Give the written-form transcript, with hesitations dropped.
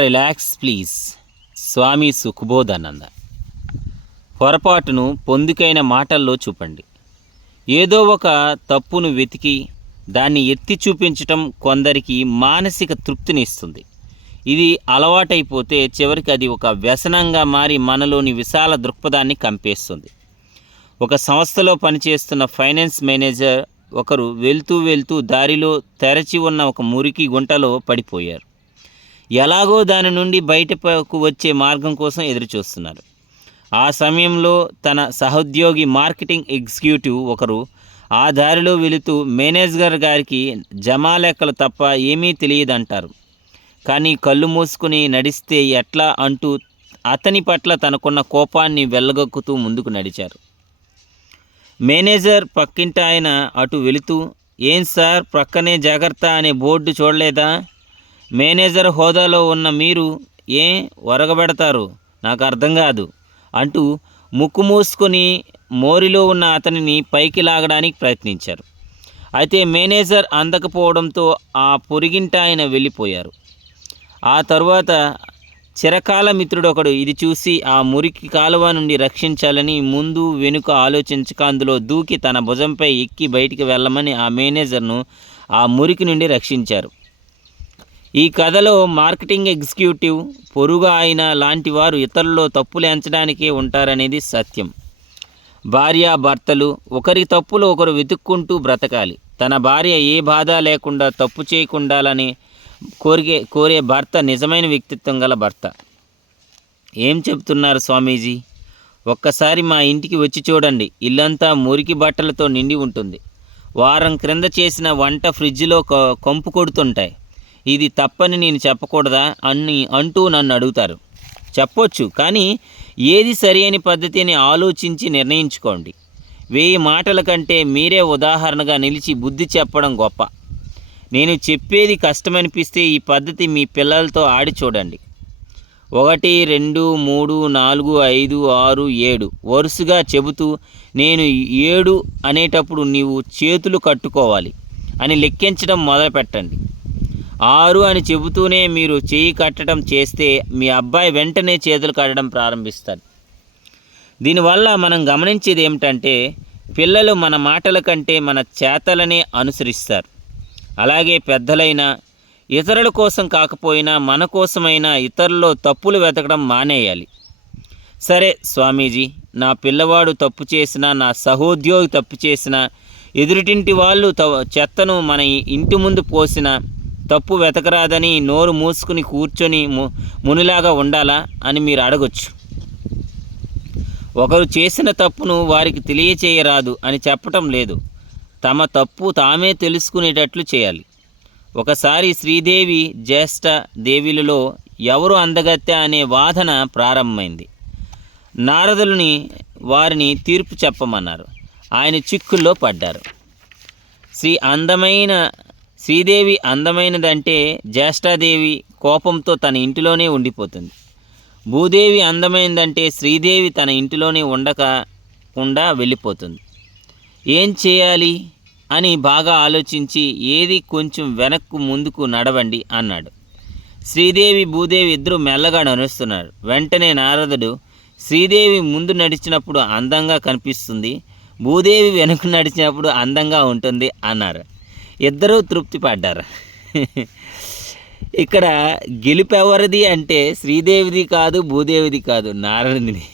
Relax please. స్వామి సుఖబోధానంద. పొరపాటును పొందికైన మాటల్లో చూపండి. ఏదో ఒక తప్పును వెతికి దాన్ని ఎత్తి చూపించటం కొందరికి మానసిక తృప్తినిస్తుంది. ఇది అలవాటైపోతే చివరికి అది ఒక వ్యసనంగా మారి మనలోని విశాల దృక్పథాన్ని కంపేస్తుంది. ఒక సంస్థలో పనిచేస్తున్న ఫైనాన్స్ మేనేజర్ ఒకరు వెళ్తూ దారిలో తెరచి ఉన్న ఒక మురికి గుంటలో పడిపోయారు. ఎలాగో దాని నుండి బయటకు వచ్చే మార్గం కోసం ఎదురుచూస్తున్నారు. ఆ సమయంలో తన సహోద్యోగి మార్కెటింగ్ ఎగ్జిక్యూటివ్ ఒకరు ఆ దారిలో వెళుతూ మేనేజర్ గారికి జమా లెక్కలు తప్ప ఏమీ తెలియదంటారు, కానీ కళ్ళు మూసుకుని నడిస్తే ఎట్లా అంటూ అతని పట్ల తనకున్న కోపాన్ని వెళ్ళగక్కుతూ ముందుకు నడిచారు. మేనేజర్ పక్కింటి ఆయన అటు వెళుతూ, ఏం సార్, ప్రక్కనే జాగ్రత్త అనే బోర్డు చూడలేదా? మేనేజర్ హోదాలో ఉన్న మీరు ఏం ఒరగబెడతారు, నాకు అర్థం కాదు అంటూ ముక్కు మూసుకొని మోరిలో ఉన్న అతనిని పైకి లాగడానికి ప్రయత్నించారు. అయితే మేనేజర్ అందకపోవడంతో ఆ పొరిగింట ఆయన వెళ్ళిపోయారు. ఆ తరువాత చిరకాల మిత్రుడొకడు ఇది చూసి ఆ మురికి కాలువ నుండి రక్షించాలని ముందు వెనుక ఆలోచించక అందులో దూకి తన భుజంపై ఎక్కి బయటికి వెళ్ళమని ఆ మేనేజర్ను ఆ మురికి నుండి రక్షించారు. ఈ కథలో మార్కెటింగ్ ఎగ్జిక్యూటివ్ పొరుగు ఆయన లాంటి వారు ఇతరుల్లో తప్పులు ఎంచడానికే ఉంటారనేది సత్యం. భార్యాభర్తలు ఒకరి తప్పులు ఒకరు వెతుక్కుంటూ బ్రతకాలి. తన భార్య ఏ బాధ లేకుండా తప్పు చేయకుండాలని కోరే భర్త నిజమైన వ్యక్తిత్వం గల భర్త. ఏం చెప్తున్నారు స్వామీజీ? ఒక్కసారి మా ఇంటికి వచ్చి చూడండి. ఇల్లంతా మురికి బట్టలతో నిండి ఉంటుంది. వారం క్రింద చేసిన వంట ఫ్రిడ్జ్లో కంపు కొడుతుంటాయి. ఇది తప్పని నేను చెప్పకూడదా అంటూ నన్ను అడుగుతారు. చెప్పొచ్చు, కానీ ఏది సరి అయిన పద్ధతి అని ఆలోచించి నిర్ణయించుకోండి. 1000 మాటల కంటే మీరే ఉదాహరణగా నిలిచి బుద్ధి చెప్పడం గొప్ప. నేను చెప్పేది కష్టమనిపిస్తే ఈ పద్ధతి మీ పిల్లలతో ఆడి చూడండి. 1 2 3 4 5 6 7 వరుసగా చెబుతూ నేను 7 అనేటప్పుడు నీవు చేతులు కట్టుకోవాలి అని లెక్కించడం మొదలుపెట్టండి. 6 అని చెబుతూనే మీరు చేయి కట్టడం చేస్తే మీ అబ్బాయి వెంటనే చేతులు కట్టడం ప్రారంభిస్తారు. దీనివల్ల మనం గమనించేది ఏమిటంటే పిల్లలు మన మాటల కంటే మన చేతలనే అనుసరిస్తారు. అలాగే పెద్దలైనా ఇతరుల కోసం కాకపోయినా మన కోసమైనా ఇతరుల్లో తప్పులు వెతకడం మానేయాలి. సరే స్వామీజీ, నా పిల్లవాడు తప్పు చేసినా, నా సహోద్యోగి తప్పు చేసినా, ఎదుటింటి వాళ్ళు చెత్తను మన ఇంటి ముందు పోసినా తప్పు వెతకరాదని నోరు మూసుకుని కూర్చొని మునిలాగా ఉండాలా అని మీరు అడగొచ్చు. ఒకరు చేసిన తప్పును వారికి తెలియచేయరాదు అని చెప్పటం లేదు. తమ తప్పు తామే తెలుసుకునేటట్లు చేయాలి. ఒకసారి శ్రీదేవి జ్యేష్ఠ దేవిలలో ఎవరు అందగత్తె అనే వాదన ప్రారంభమైంది. నారదులని వారిని తీర్పు చెప్పమన్నారు. ఆయన చిక్కుల్లో పడ్డారు. శ్రీదేవి అందమైనదంటే జ్యేష్ఠాదేవి కోపంతో తన ఇంటిలోనే ఉండిపోతుంది. భూదేవి అందమైనదంటే శ్రీదేవి తన ఇంటిలోనే ఉండకుండా వెళ్ళిపోతుంది. ఏం చేయాలి అని బాగా ఆలోచించి ఏది కొంచెం వెనక్కు ముందుకు నడవండి అన్నాడు. శ్రీదేవి భూదేవి ఇద్దరు మెల్లగా నడుస్తున్నారు. వెంటనే నారదుడు, శ్రీదేవి ముందు నడిచినప్పుడు అందంగా కనిపిస్తుంది, భూదేవి వెనక్కు నడిచినప్పుడు అందంగా ఉంటుంది అన్నారు. ఇద్దరూ తృప్తి పడ్డారు. ఇక్కడ గెలుపు ఎవరిది అంటే శ్రీదేవిది కాదు, భూదేవిది కాదు, నారదుడిది.